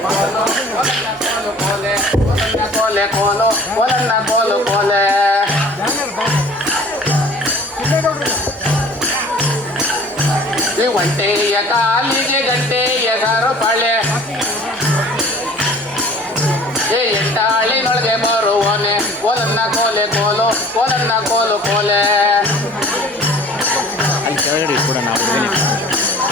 ಕೋಲೆ ಕೋಲೆ ಬರುವನೆ ಕೋಲನ್ನ ಕೋಲೆ ಕೋಲು ಕೋಲನ್ನ ಕೋಲು ಕೋಲೆ ಕೂಡ ನಾವು